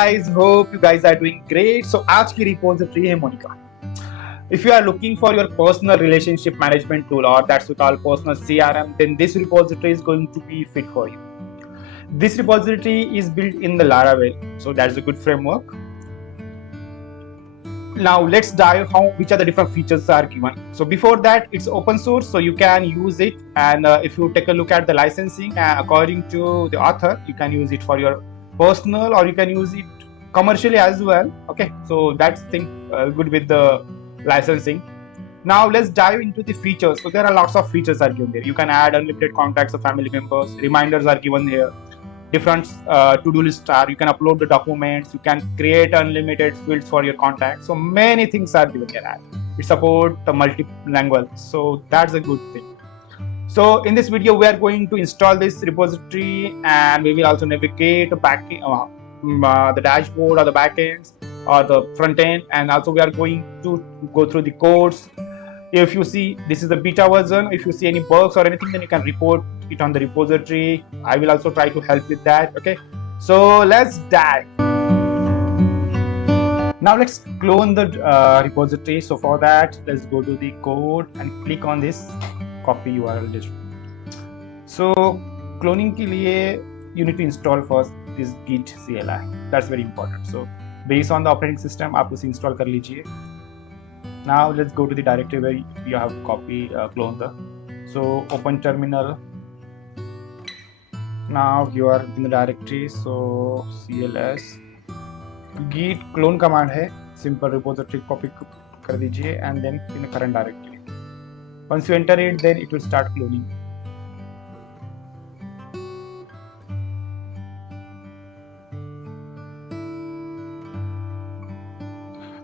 guys, hope you guys are doing great. So आज की repository है Monica. If you are looking for your personal relationship management tool, or that's we call personal CRM, then this repository is going to be fit for you. This repository is built in the Laravel, so that's a good framework. Now let's dive which are the different features are given. So before that, it's open source, so you can use it. And if you take a look at the licensing, according to the author, you can use it for your personal, or you can use it commercially as well. Okay, so that's good with the licensing. Now let's dive into the features. So there are lots of features are given there. You can add unlimited contacts of family members. Reminders are given here. Different to-do list are. You can upload the documents. You can create unlimited fields for your contacts. So many things are given here. It supports the multilingual. So that's a good thing. So in this video, we are going to install this repository, and we will also navigate back the dashboard or the backends or the front end, and also we are going to go through the codes. If you see this is the beta version, if you see any bugs or anything, then you can report it on the repository. I will also try to help with that. Okay, so let's dive. Now let's clone the repository. So for that, let's go to the code and click on this copy URL list. So cloning के लिए you need to install first this git CLI. That's very important. So based on the operating system, आप उसे install कर लीजिए. Now let's go to the directory where you have clone the. So open terminal. Now you are in the directory. So cls git clone command है. Simple repository copy कर दीजिए and then in the current directory. Once you enter it, then it will start cloning.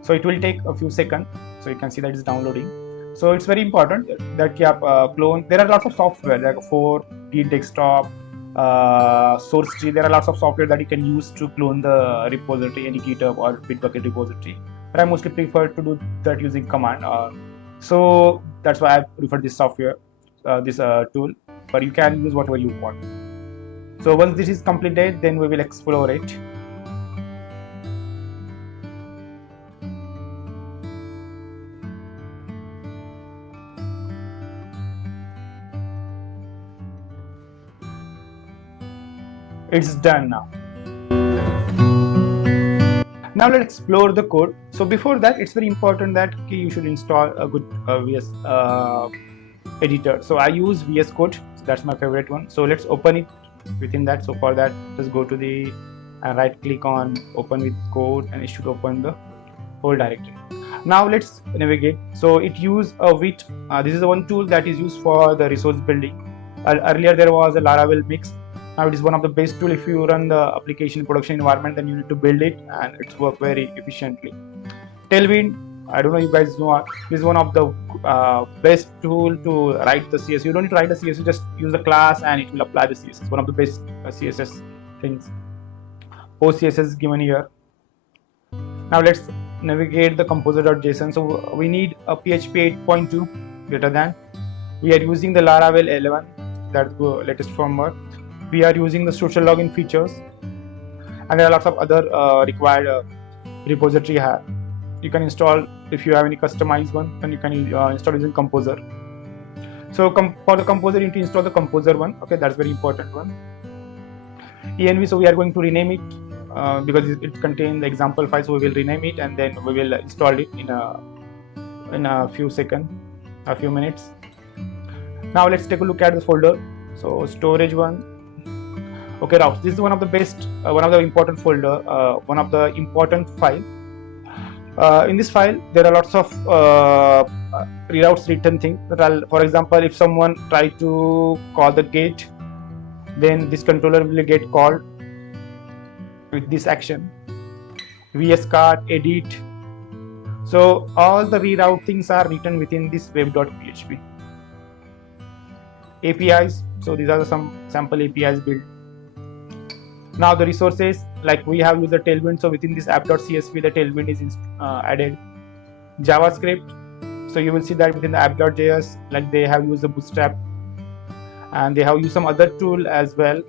So it will take a few seconds. So you can see that it's downloading. So it's very important that you have clone. There are lots of software like for Git desktop, SourceTree. There are lots of software that you can use to clone the repository, any GitHub or Bitbucket repository. But I mostly prefer to do that using command. So that's why I prefer this software, this tool. But you can use whatever you want. So once this is completed, then we will explore it. It's done now. Now let's explore the code. So before that, it's very important that you should install a good VS editor. So I use VS Code. So that's my favorite one. So let's open it within that. So for that, just go to the right click on open with code, and it should open the whole directory. Now let's navigate. So it use a Vite. This is the one tool that is used for the resource building. Earlier there was a Laravel mix. Now it is one of the best tools. If you run the application in production environment, then you need to build it, and it's work very efficiently. Tailwind, I don't know if you guys know, is one of the best tool to write the CSS. You don't need to write the CSS, just use the class and it will apply the CSS. One of the best CSS things. OCSS is given here. Now let's navigate the composer.json. So we need a PHP 8.2 greater than. We are using the Laravel 11, that's the latest firmware. We are using the social login features, and there are lots of other required repository here. You can install if you have any customized one, and you can install using Composer. So for the Composer, you need to install the Composer one. Okay, that's very important one. env, so we are going to rename it because it contains the example file, so we will rename it and then we will install it in a few seconds, a few minutes. Now let's take a look at the folder. So storage one. Okay, routes. This is one of the best, one of the important folder, one of the important file. In this file, there are lots of reroutes written things. For example, if someone try to call the gate, then this controller will get called with this action. VS card, edit. So all the reroute things are written within this web.php. APIs. So these are some sample APIs built. Now the resources, like we have used the Tailwind, so within this app.csv the Tailwind is added. JavaScript, so you will see that within the app.js, like they have used the Bootstrap, and they have used some other tool as well.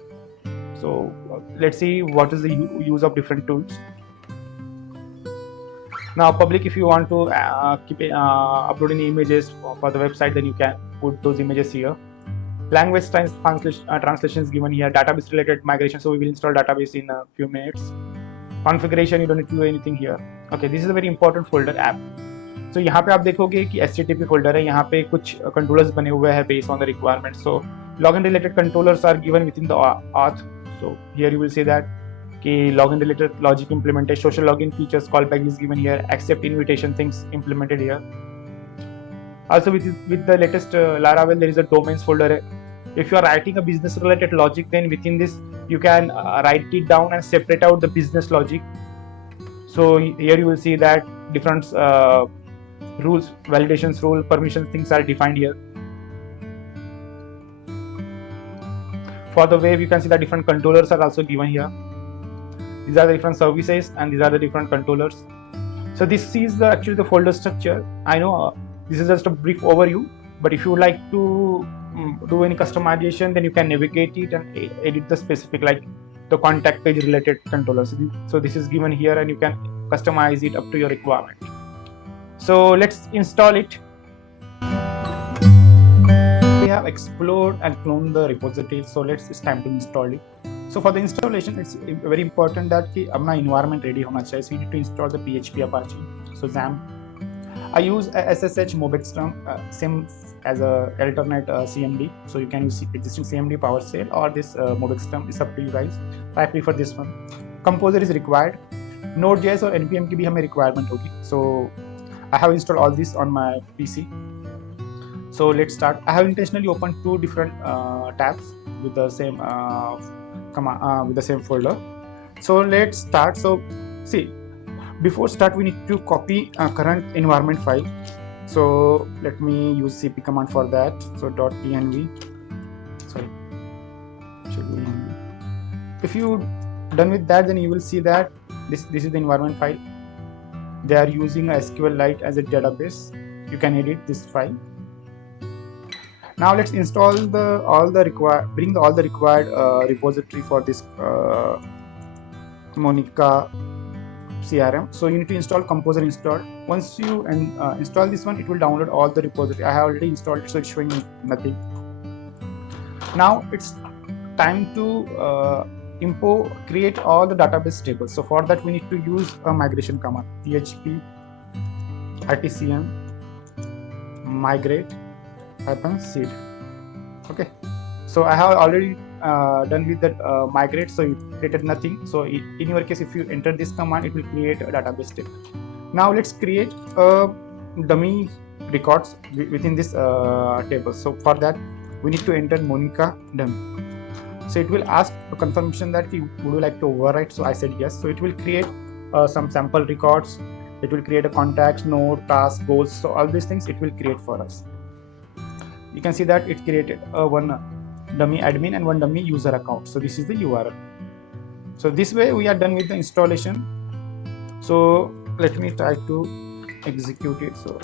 So let's see what is the use of different tools. Now public, if you want to keep uploading images for the website, then you can put those images here. Language translation is given here. Database related migration, so we will install database in a few minutes. Configuration, you don't need to do anything here. Okay, this is a very important folder app. So यहाँ पे आप देखोगे कि HTTP folder है, यहाँ पे कुछ controllers बने हुए हैं based on the requirements. So login related controllers are given within the auth. So here you will see that कि login related logic implemented, social login features, callback is given here, accept invitation things implemented here. Also with the latest Laravel, there is a domains folder. If you are writing a business related logic, then within this you can write it down and separate out the business logic. So here you will see that different rules, validations rule, permissions things are defined here. For the web, you can see the different controllers are also given here. These are the different services and these are the different controllers. So this is actually the folder structure. I know this is just a brief overview, but if you would like to do any customization, then you can navigate it and edit the specific, like the contact page related controllers. So this is given here and you can customize it up to your requirement. So let's install it. We have explored and cloned the repository, so it's time to install it. So for the installation, it's very important that कि अपना environment ready होना चाहिए. So you need to install the PHP Apache. So XAMPP. I use SSH Mobextrum, same as a alternate CMD. So you can use existing CMD PowerShell or this Mobextrum. It's up to you guys. I prefer this one. Composer is required. Node.js or npm की भी हमें requirement होगी. So I have installed all this on my PC. So let's start. I have intentionally opened two different tabs with the same with the same folder. So let's start. So see, before start we need to copy current environment file. So let me use cp command for that. So .env. Sorry, should be env. If you done with that, then you will see that this is the environment file. They are using a SQLite as a database. You can edit this file. Now let's install all the required repository for this Monica CRM. So you need to install Composer installed. Once you install this one, it will download all the repository. I have already installed it, so it's showing nothing. Now it's time to create all the database tables. So for that we need to use a migration command, php rtcm migrate -seed. Okay, so I have already done with that migrate, so it created nothing. So in your case, if you enter this command, it will create a database table. Now let's create a dummy records within this table. So for that we need to enter Monica dummy. So it will ask a confirmation that would you like to overwrite. So I said yes. So it will create some sample records. It will create a contacts, node, task, goals. So all these things it will create for us. You can see that it created one dummy admin and one dummy user account. So this is the URL. So this way we are done with the installation. So let me try to execute it. So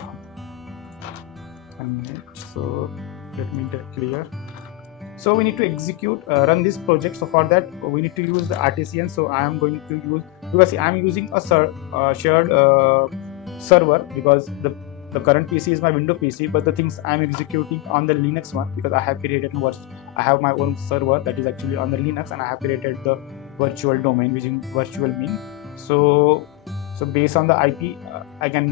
let me clear. So we need to execute, run this project. So for that we need to use the RTCN. So I am going to use, because I am using a shared server, because the current PC is my Windows PC, but the things I am executing on the Linux one, because I have my own server that is actually on the Linux, and I have created the virtual domain using virtual mean. So based on the IP, I can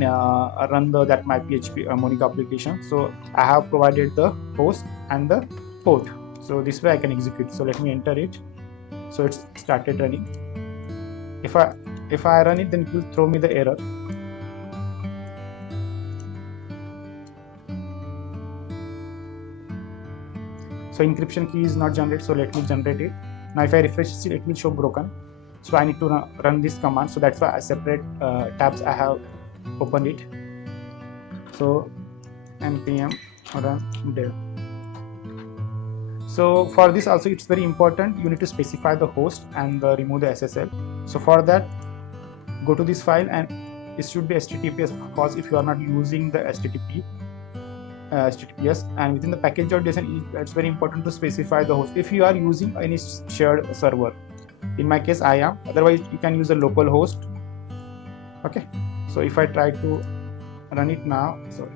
run my PHP Monica application. So I have provided the host and the port. So this way I can execute. So let me enter it. So it's started running. If I run it, then it will throw me the error. So encryption key is not generated. So let me generate it. Now if I refresh it, it will show broken. So I need to run this command. So that's why I separate tabs I have opened it. So npm run dev. So for this also it's very important, you need to specify the host and remove the SSL. So for that, go to this file, and it should be HTTPS, of course, if you are not using the HTTPS. And within the package.json, it's very important to specify the host if you are using any shared server. In my case I am, otherwise you can use a local host. Okay, So if I try to run it now, so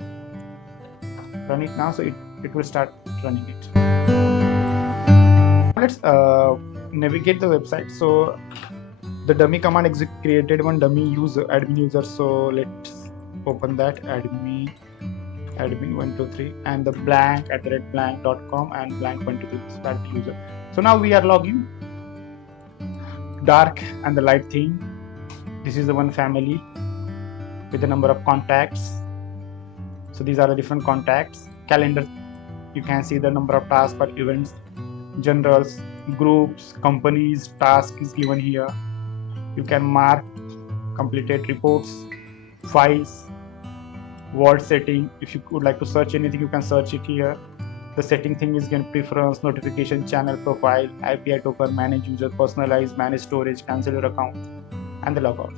it will start running it. Let's navigate the website. So the dummy command created one dummy admin user. So let's open that admin 123 and the blank @blank.com and blank 123 start user. So now we are logging. Dark and the light theme. This is the one family with the number of contacts. So these are the different contacts. Calendar, you can see the number of tasks per events, generals, groups, companies, task is given here. You can mark completed reports, files, word setting. If you would like to search anything, you can search it here. The setting thing is again preference, notification, channel profile, API token, manage user, personalize, manage storage, cancel your account, and the logout.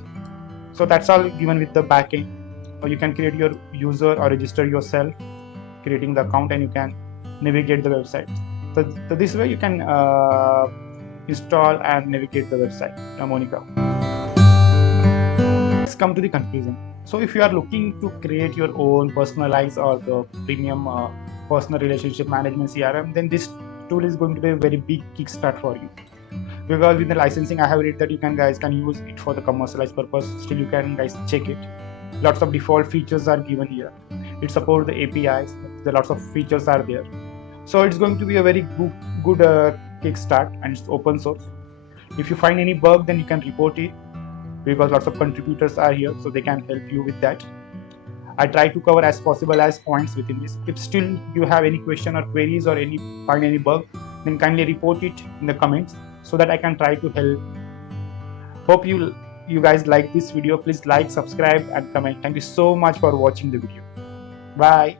So that's all given with the backend. Or you can create your user or register yourself, creating the account, and you can navigate the website. So this way you can install and navigate the website. Monica. Let's come to the conclusion. So if you are looking to create your own personalized or the premium personal relationship management CRM, then this tool is going to be a very big kickstart for you. Because with the licensing, I have read that you guys can use it for the commercialized purpose. Still, you can guys check it. Lots of default features are given here. It supports the APIs. There lots of features are there. So it's going to be a very good kickstart, and it's open source. If you find any bug, then you can report it, because lots of contributors are here, so they can help you with that. I try to cover as possible as points within this. If still you have any question or queries or find any bug, then kindly report it in the comments so that I can try to help. Hope you guys like this video. Please like, subscribe and comment. Thank you so much for watching the video. Bye.